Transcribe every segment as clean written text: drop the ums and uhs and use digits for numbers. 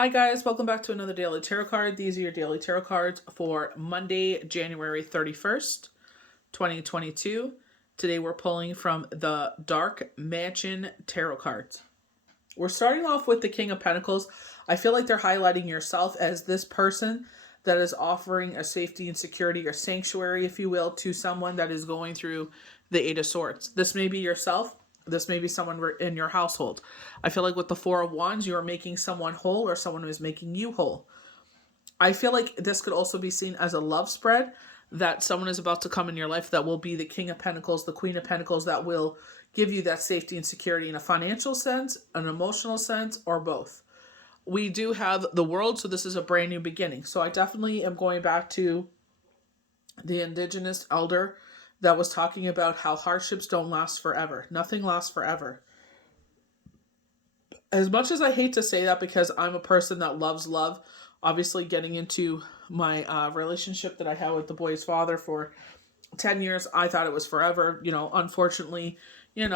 Hi guys, welcome back to another daily tarot card. These are your daily tarot cards for Monday, January 31st, 2022. Today we're pulling from the Dark Mansion Tarot cards. We're starting off with the King of Pentacles. I feel like they're highlighting yourself as this person that is offering a safety and security or sanctuary, if you will, to someone that is going through the Eight of Swords. This may be yourself. This may be someone in your household. I feel like with the Four of Wands, you are making someone whole or someone who is making you whole. I feel like this could also be seen as a love spread, that someone is about to come in your life that will be the King of Pentacles, the Queen of Pentacles, that will give you that safety and security in a financial sense, an emotional sense, or both. We do have the World, so this is a brand new beginning. So I definitely am going back to the indigenous elder that was talking about how hardships don't last forever. Nothing lasts forever. As much as I hate to say that, because I'm a person that loves love, obviously getting into my relationship that I had with the boy's father for 10 years, I thought it was forever. Unfortunately, it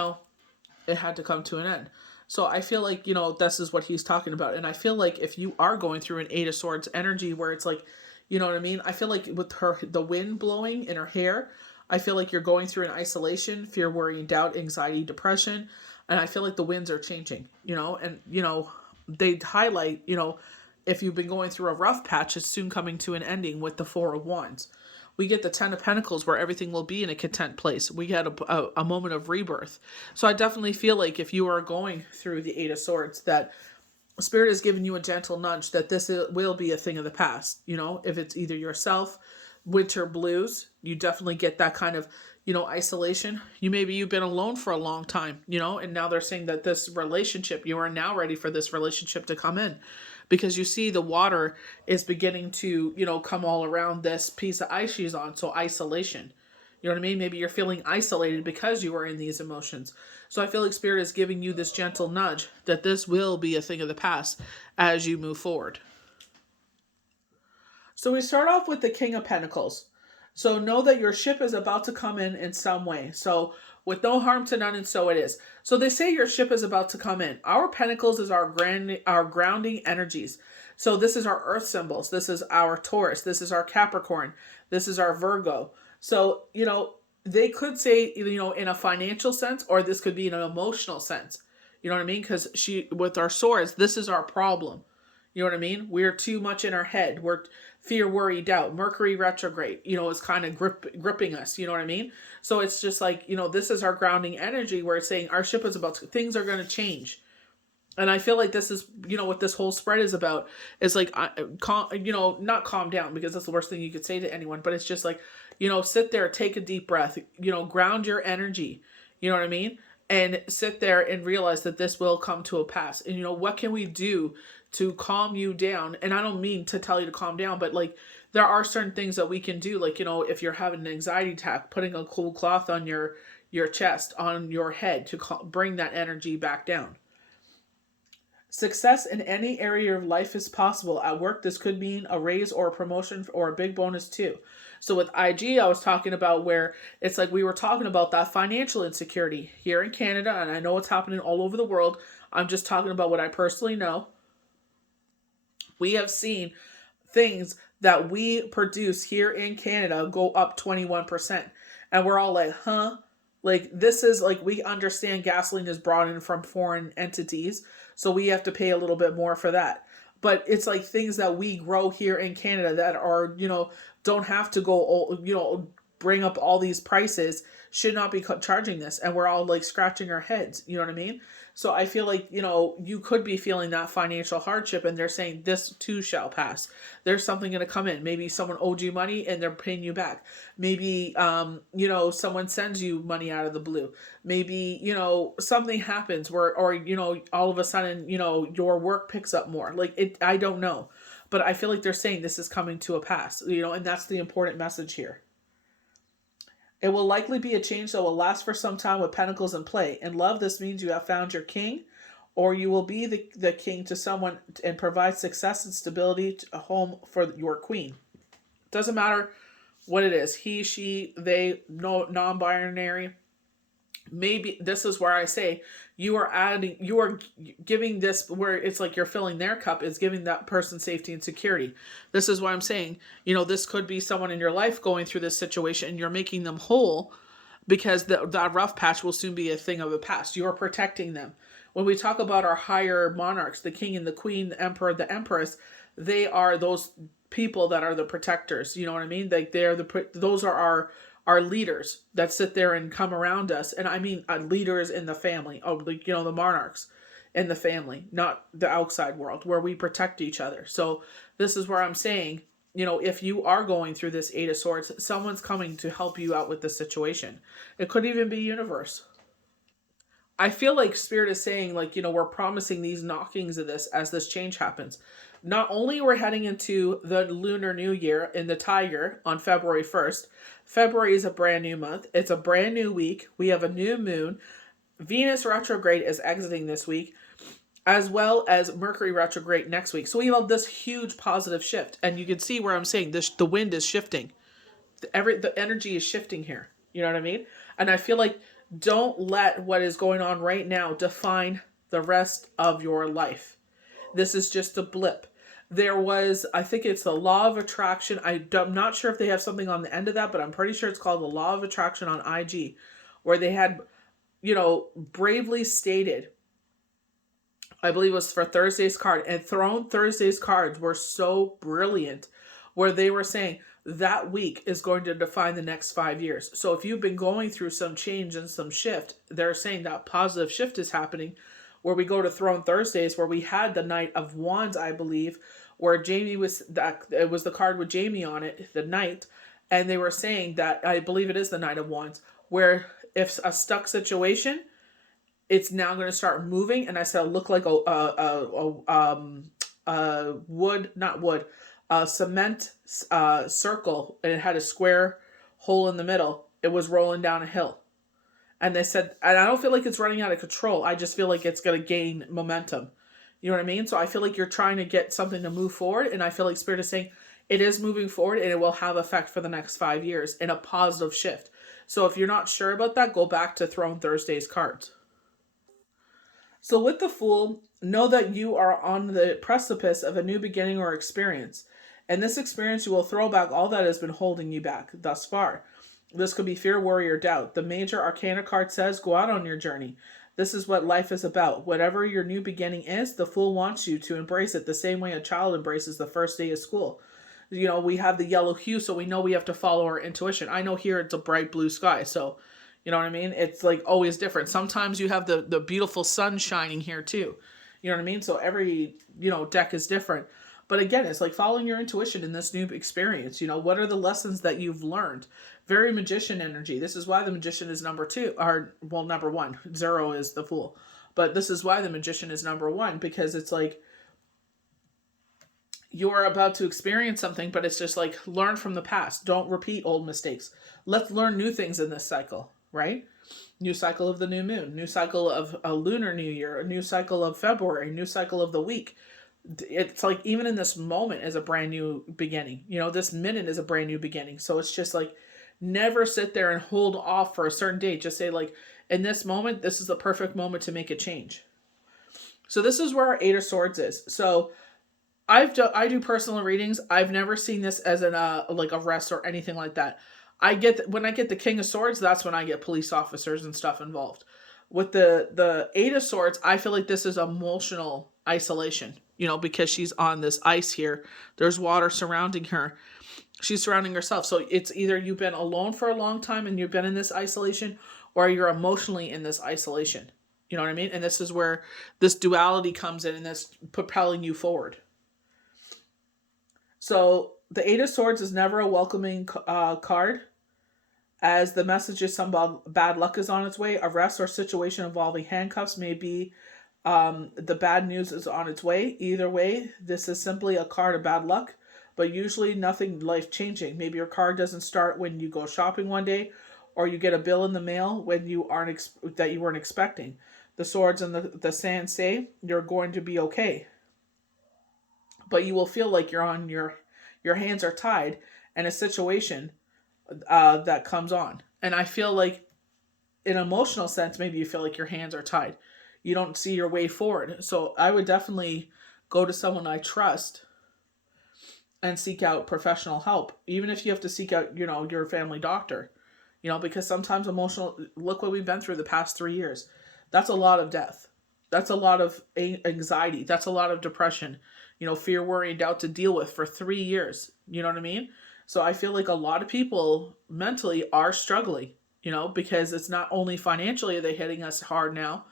had to come to an end. So I feel like, this is what he's talking about. And I feel like if you are going through an Eight of Swords energy where it's like, you know what I mean? I feel like with the wind blowing in her hair, I feel like you're going through an isolation, fear, worry, doubt, anxiety, depression. And I feel like the winds are changing, and, they highlight, if you've been going through a rough patch, it's soon coming to an ending with the Four of Wands. We get the Ten of Pentacles where everything will be in a content place. We get a moment of rebirth. So I definitely feel like if you are going through the Eight of Swords, that Spirit is giving you a gentle nudge that this will be a thing of the past. If it's either yourself, winter blues, you definitely get that kind of, isolation. You've been alone for a long time, and now they're saying that this relationship, you are now ready for this relationship to come in, because you see the water is beginning to, come all around this piece of ice she's on. So isolation. You know what I mean? Maybe you're feeling isolated because you are in these emotions. So I feel like Spirit is giving you this gentle nudge that this will be a thing of the past as you move forward. So we start off with the King of Pentacles. So know that your ship is about to come in some way. So with no harm to none, and so it is. So they say your ship is about to come in. Our Pentacles is our grounding energies. So this is our earth symbols. This is our Taurus. This is our Capricorn. This is our Virgo. So, they could say, in a financial sense, or this could be in an emotional sense. You know what I mean? Because with our swords, this is our problem. You know what I mean? We're too much in our head. We're fear, worry, doubt. Mercury retrograde, is kind of gripping us. You know what I mean? So it's just like, this is our grounding energy where it's saying our ship is about to, things are going to change. And I feel like this is, what this whole spread is about, is like, not calm down, because that's the worst thing you could say to anyone, but it's just like, sit there, take a deep breath, ground your energy, you know what I mean? And sit there and realize that this will come to a pass. And, what can we do to calm you down? And I don't mean to tell you to calm down, but like, there are certain things that we can do. Like, if you're having an anxiety attack, putting a cool cloth on your chest, on your head, to bring that energy back down. Success in any area of life is possible. At work, this could mean a raise or a promotion or a big bonus too. So with IG, I was talking about where it's like we were talking about that financial insecurity here in Canada, and I know it's happening all over the world. I'm just talking about what I personally know. We have seen things that we produce here in Canada go up 21%. And we're all like, huh? Like, this is like, we understand gasoline is brought in from foreign entities, so we have to pay a little bit more for that. But it's like things that we grow here in Canada that are, don't have to go, bring up all these prices, should not be charging this. And we're all like scratching our heads. You know what I mean? So I feel like, you could be feeling that financial hardship, and they're saying this too shall pass. There's something going to come in. Maybe someone owed you money and they're paying you back. Maybe, someone sends you money out of the blue. Maybe, something happens where, or, all of a sudden, your work picks up more. Like, I don't know. But I feel like they're saying this is coming to a pass, and that's the important message here. It will likely be a change that will last for some time with Pentacles in play. In love, this means you have found your king, or you will be the king to someone and provide success and stability to a home for your queen. Doesn't matter what it is. He, she, they, no, non-binary. Maybe this is where I say You are giving this, where it's like you're filling their cup, is giving that person safety and security. This is why I'm saying, this could be someone in your life going through this situation and you're making them whole, because that rough patch will soon be a thing of the past. You're protecting them. When we talk about our higher monarchs, the king and the queen, the emperor, the empress, they are those people that are the protectors. You know what I mean? Like those are our leaders that sit there and come around us. And I mean leaders in the family. Oh, like, the monarchs in the family, not the outside world, where we protect each other. So this is where I'm saying, if you are going through this Eight of Swords, someone's coming to help you out with the situation. It could even be universe. I feel like Spirit is saying, like, we're promising these knockings of this as this change happens. Not only we're heading into the Lunar New Year in the Tiger on February 1st. February is a brand new month. It's a brand new week. We have a new moon. Venus retrograde is exiting this week, as well as Mercury retrograde next week. So we have this huge positive shift. And you can see where I'm saying this, the wind is shifting. The energy is shifting here. You know what I mean? And I feel like, don't let what is going on right now define the rest of your life. This is just a blip. There was, I think it's the law of attraction. I'm not sure if they have something on the end of that, but I'm pretty sure it's called the law of attraction on IG, where they had, bravely stated, I believe it was for Thursday's card, and Thursday's cards were so brilliant, where they were saying that week is going to define the next 5 years. So if you've been going through some change and some shift, they're saying that positive shift is happening, where we go to Throne Thursdays, where we had the Knight of Wands, I believe, where Jamie was, that it was the card with Jamie on it, the Knight, and they were saying that, I believe it is the Knight of Wands, where if a stuck situation, it's now going to start moving. And I said, look like a wood, not wood, a cement circle, and it had a square hole in the middle. It was rolling down a hill. And they said, and I don't feel like it's running out of control. I just feel like it's going to gain momentum. You know what I mean? So I feel like you're trying to get something to move forward. And I feel like Spirit is saying it is moving forward, and it will have effect for the next 5 years in a positive shift. So if you're not sure about that, go back to Throne Thursday's cards. So with the Fool, know that you are on the precipice of a new beginning or experience. And this experience, you will throw back all that has been holding you back thus far. This could be fear, worry, or doubt. The major arcana card says, go out on your journey. This is what life is about. Whatever your new beginning is, the Fool wants you to embrace it the same way a child embraces the first day of school. We have the yellow hue, so we know we have to follow our intuition. I know here it's a bright blue sky, so you know what I mean? It's like always different. Sometimes you have the beautiful sun shining here too. You know what I mean? So every, deck is different. But again, it's like following your intuition in this new experience. What are the lessons that you've learned? Very magician energy. This is why the magician is number 2, or number 1. 0 is the Fool. But this is why the magician is number 1, because it's like you're about to experience something, but it's just like, learn from the past. Don't repeat old mistakes. Let's learn new things in this cycle, right? New cycle of the new moon, new cycle of a lunar new year, a new cycle of February, new cycle of the week. It's like, even in this moment is a brand new beginning. This minute is a brand new beginning. So it's just like, never sit there and hold off for a certain date. Just say, like, in this moment, this is the perfect moment to make a change. So this is where our Eight of Swords is. So I do personal readings. I've never seen this as like a rest or anything like that. When I get the King of Swords, that's when I get police officers and stuff involved. With the Eight of Swords, I feel like this is emotional isolation, because she's on this ice here. There's water surrounding her. She's surrounding herself. So it's either you've been alone for a long time and you've been in this isolation, or you're emotionally in this isolation. You know what I mean? And this is where this duality comes in, and that's propelling you forward. So the Eight of Swords is never a welcoming card, as the message is some bad luck is on its way. A rest or situation involving handcuffs may be the bad news is on its way. Either way, this is simply a card of bad luck, but usually nothing life-changing. Maybe your card doesn't start when you go shopping one day, or you get a bill in the mail when you that you weren't expecting. The Swords and the Sand say you're going to be okay, but you will feel like you're on your hands are tied in a situation that comes on. And I feel like, in an emotional sense, maybe you feel like your hands are tied. you don't see your way forward. So I would definitely go to someone I trust and seek out professional help, even if you have to seek out, your family doctor, because sometimes look what we've been through the past 3 years. That's a lot of death. That's a lot of anxiety. That's a lot of depression, fear, worry, and doubt to deal with for 3 years. You know what I mean? So I feel like a lot of people mentally are struggling, because it's not only financially are they hitting us hard now,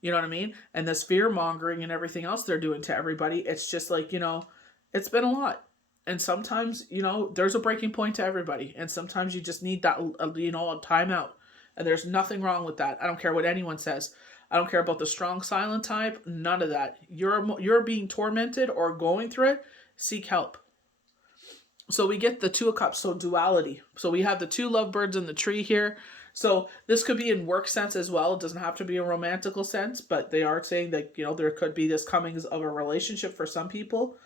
you know what I mean? And this fear mongering and everything else they're doing to everybody. It's just like, it's been a lot. And sometimes, there's a breaking point to everybody. And sometimes you just need that, a timeout. And there's nothing wrong with that. I don't care what anyone says. I don't care about the strong silent type. None of that. You're being tormented or going through it. Seek help. So we get the Two of Cups, so duality. So we have the two lovebirds in the tree here. So this could be in work sense as well. It doesn't have to be a romantical sense, but they are saying that, there could be this comings of a relationship for some people.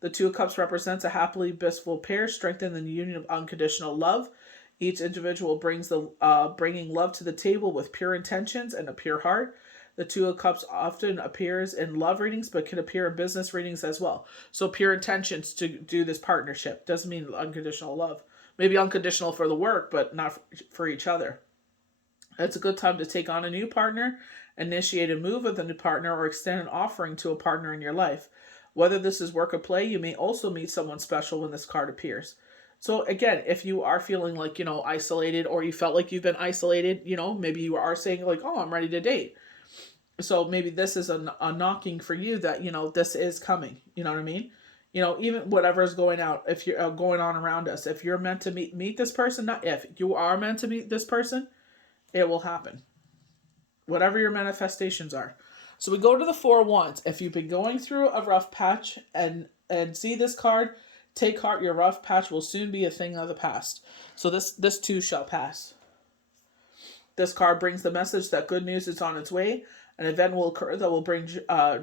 The Two of Cups represents a happily blissful pair, strengthened in the union of unconditional love. Each individual brings bringing love to the table with pure intentions and a pure heart. The Two of Cups often appears in love readings, but can appear in business readings as well. So pure intentions to do this partnership. Doesn't mean unconditional love. Maybe unconditional for the work, but not for each other. It's a good time to take on a new partner, initiate a move with a new partner, or extend an offering to a partner in your life. Whether this is work or play, you may also meet someone special when this card appears. So again, if you are feeling like, isolated, or you felt like you've been isolated, maybe you are saying like, oh, I'm ready to date. So maybe this is a knocking for you that, this is coming. You know what I mean? Even whatever is going out, if you're going on around us, if you're meant to meet this person, not if, you are meant to meet this person, it will happen. Whatever your manifestations are. So we go to the Four of Wands. If you've been going through a rough patch and see this card, take heart, your rough patch will soon be a thing of the past. So this too shall pass. This card brings the message that good news is on its way. An event will occur that will bring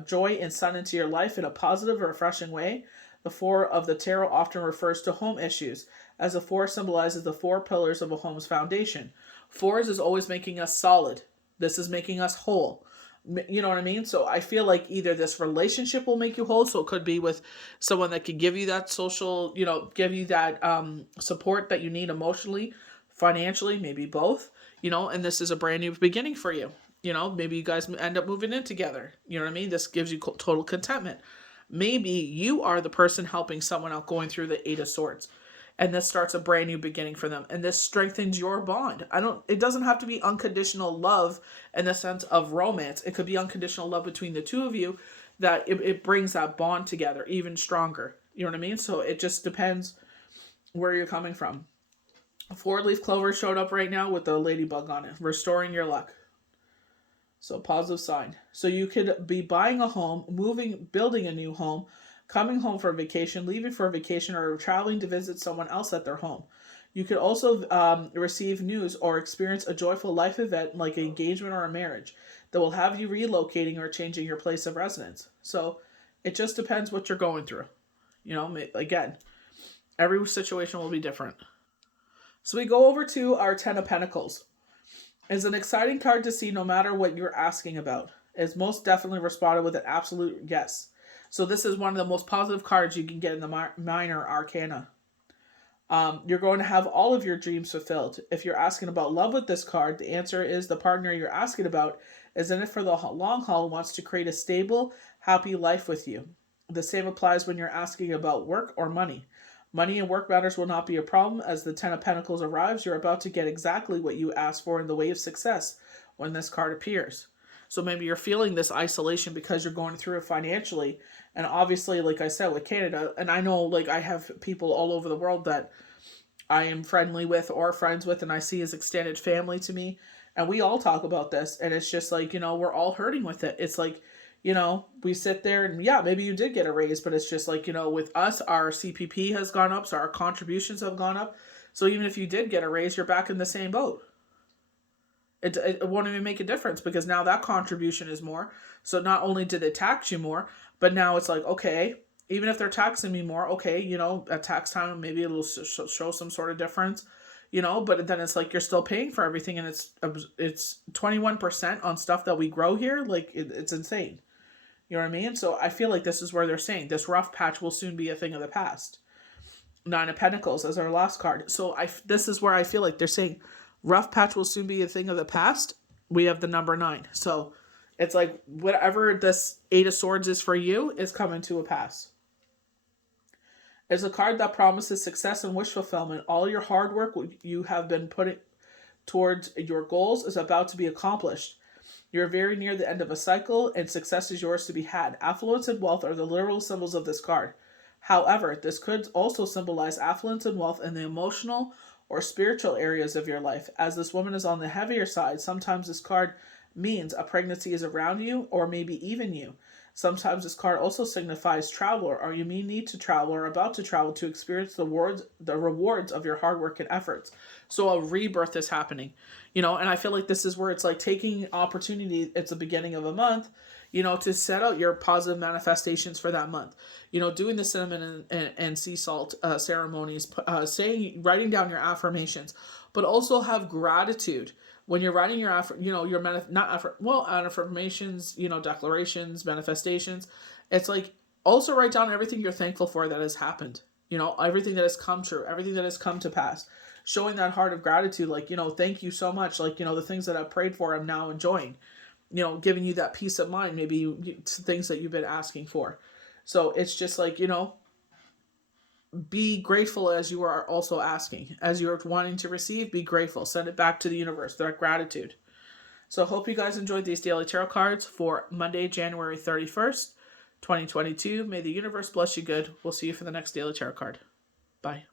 joy and sun into your life in a positive, refreshing way. The Four of the Tarot often refers to home issues, as the four symbolizes the four pillars of a home's foundation. Fours is always making us solid. This is making us whole. You know what I mean? So I feel like either this relationship will make you whole, so it could be with someone that could give you that social, give you that support that you need emotionally, financially, maybe both, and this is a brand new beginning for you. Maybe you guys end up moving in together. You know what I mean? This gives you total contentment. Maybe you are the person helping someone out going through the Eight of Swords. And this starts a brand new beginning for them. And this strengthens your bond. It doesn't have to be unconditional love in the sense of romance. It could be unconditional love between the two of you that it brings that bond together even stronger. You know what I mean? So it just depends where you're coming from. A 4-leaf clover showed up right now with the ladybug on it. Restoring your luck. So positive sign. So you could be buying a home, moving, building a new home, coming home for a vacation, leaving for a vacation, or traveling to visit someone else at their home. You could also receive news or experience a joyful life event like an engagement or a marriage that will have you relocating or changing your place of residence. So it just depends what you're going through. Again, every situation will be different. So we go over to our Ten of Pentacles. It's an exciting card to see no matter what you're asking about. It's most definitely responded with an absolute yes. So this is one of the most positive cards you can get in the minor arcana. You're going to have all of your dreams fulfilled. If you're asking about love with this card, the answer is the partner you're asking about is in it for the long haul and wants to create a stable, happy life with you. The same applies when you're asking about work or money. Money and work matters will not be a problem. As the Ten of Pentacles arrives, you're about to get exactly what you asked for in the way of success when this card appears. So maybe you're feeling this isolation because you're going through it financially. And obviously, like I said, with Canada, and I know I have people all over the world that I am friendly with or friends with and I see as extended family to me. And we all talk about this. And it's just we're all hurting with it. It's we sit there and maybe you did get a raise, but it's just with us, our CPP has gone up, so our contributions have gone up. So even if you did get a raise, you're back in the same boat. It won't even make a difference because now that contribution is more. So not only did they tax you more, but now it's okay, even if they're taxing me more, okay, at tax time, maybe it'll show some sort of difference. you know, but then it's like you're still paying for everything, and it's 21% on stuff that we grow here. Like it's insane. You know what I mean? So I feel like this is where they're saying this rough patch will soon be a thing of the past. Nine of Pentacles as our last card. So this is where I feel like they're saying rough patch will soon be a thing of the past. We have the number 9. So it's like whatever this Eight of Swords is for you is coming to a pass. It's a card that promises success and wish fulfillment. All your hard work you have been putting towards your goals is about to be accomplished. You're very near the end of a cycle, and success is yours to be had. Affluence and wealth are the literal symbols of this card. However, this could also symbolize affluence and wealth in the emotional or spiritual areas of your life. As this woman is on the heavier side, sometimes this card means a pregnancy is around you, or maybe even you. Sometimes this card also signifies traveler, or you may need to travel or about to travel to experience the rewards of your hard work and efforts. So a rebirth is happening, you know, and I feel like this is where it's like taking opportunity. It's the beginning of a month, you know, to set out your positive manifestations for that month. You know, doing the cinnamon and sea salt ceremonies, writing down your affirmations, but also have gratitude when you're writing your affirmations, you know, declarations, manifestations. It's like also write down everything you're thankful for that has happened. You know, everything that has come true, everything that has come to pass. Showing that heart of gratitude, like, you know, thank you so much. Like, you know, the things that I've prayed for, I'm now enjoying. You know, giving you that peace of mind, maybe things that you've been asking for. So it's just like, you know, be grateful as you are also asking. As you're wanting to receive, be grateful. Send it back to the universe, that gratitude. So hope you guys enjoyed these daily tarot cards for Monday, January 31st, 2022. May the universe bless you good. We'll see you for the next daily tarot card. Bye.